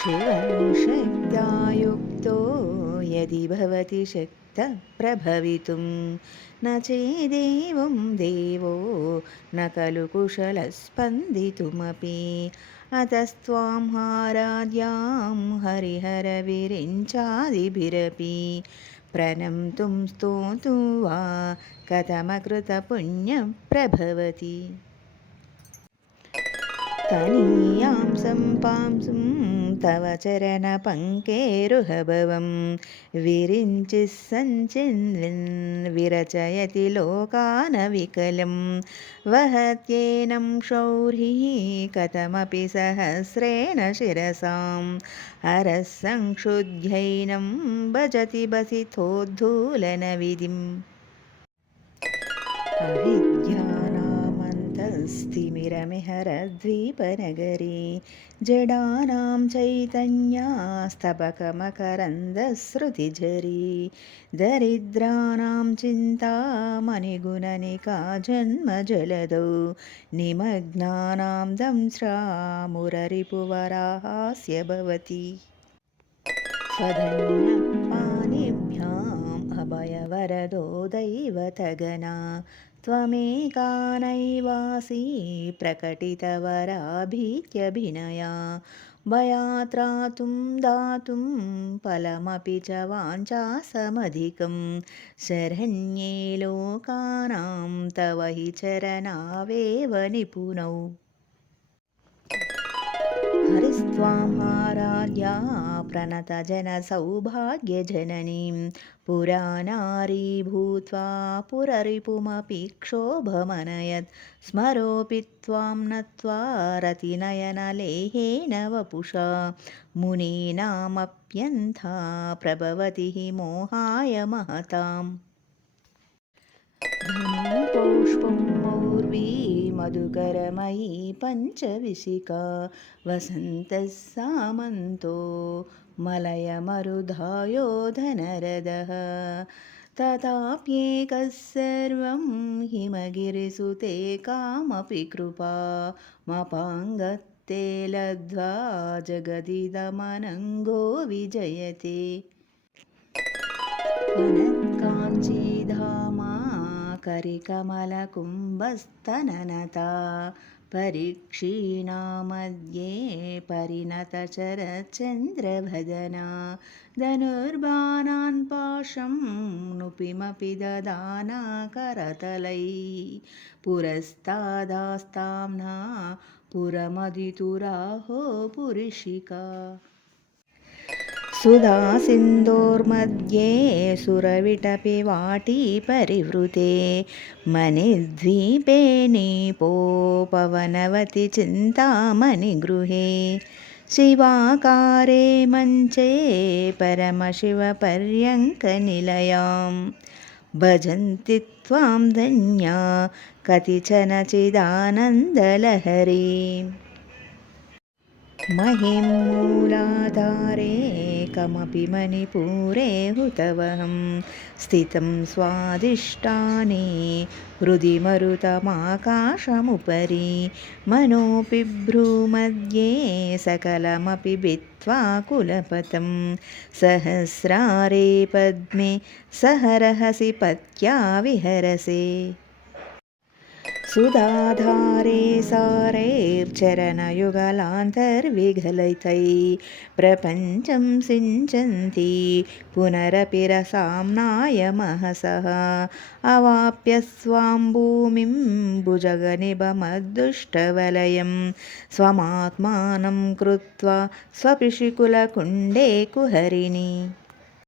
शिवं शक्त्या युक्तो यदि भवति शक्तः प्रभवितुं न चेदेवं देवो न खलु कुशलः स्पन्दितुमपि अतस्त्वां हाराद्यां हरिहरविरिञ्चादिभिरपि प्रणम्तुं स्तोतुं वा कथमकृतपुण्यं प्रभवति तनीयां सम्पांसुं तव चरणपङ्केरुहभवं विरिञ्चिः सञ्चिन्विन् विरचयति लोकानविकलं वहत्येनं शौरिः कथमपि सहस्रेण शिरसां हरः संक्षुध्यैनं भजति बसिथोद्धूलनविधिम् अविद्यानामन्तस्तिमिरमिहरद्वीपनगरे जडानां चैतन्यास्तबकमकरन्दस्रुतिझरी दरिद्राणां चिन्तामणिगुणनिका जन्मजलदौ निमग्नानां दंश्रामुररिपुवराहास्य भवति स्वधन्यपाणिभ्याम् अभयवरदो दैवतगणा त्वमेका नैवासि प्रकटितवराभीत्यभिनया भयात्रातुं दातुं फलमपि च वाञ्छासमधिकं शरण्ये लोकानां तव हि चरणावेव निपुणौ हरिस्त्वां आराध्या प्रणतजनसौभाग्यजननीं पुरानारी भूत्वा पुररिपुमपि क्षोभमनयत् स्मरोऽपि त्वां नत्वा रतिनयनलेहेन वपुषा मुनीनामप्यन्था प्रभवति हि मोहाय महताम् धनुपौष्पं मौर्वी मधुकरमयी पञ्चविशिका वसन्तः सामन्तो मलयमरुधायो धनरदः तथाप्येकः सर्वं हिमगिरिसुते कामपि कृपामपाङ्गत्ते लब्ध्वा जगदिदमनङ्गो विजयते वनत्काञ्चीधामा करिकमलकुम्भस्तननता परीक्षीणा मध्ये परिणतचरचन्द्रवदना धनुर्बाणान् पाशं नुपिमपि ददाना करतलैः पुरस्तादास्ताम्ना पुरमदितुराहो पुरीशिका सुधासिन्धोर्मध्ये सुरविटपि वाटी परिवृते मणिद्वीपे नीपोपवनवति चिन्तामणिगृहे शिवाकारे मञ्चे परमशिवपर्यङ्कनिलयां भजन्ति त्वां धन्या कतिचन चिदानन्दलहरीम् महिं मूलाधारे कमपि मणिपूरे हुतवहं स्थितं स्वादिष्टानि हृदि मरुतमाकाशमुपरि मनोऽपि भ्रूमध्ये सकलमपि भित्त्वा कुलपतं सहस्रारे पद्मे सहरहसि पत्या विहरसे सुधाधारे सारैर्चरणयुगलान्तर्विगलितैः प्रपञ्चं सिञ्चन्ति पुनरपि रसाम्नाय महसः अवाप्य स्वां भूमिं भुजगनिभमद्दुष्टवलयं स्वमात्मानं कृत्वा स्वपिशिकुलकुण्डे कुहरिणि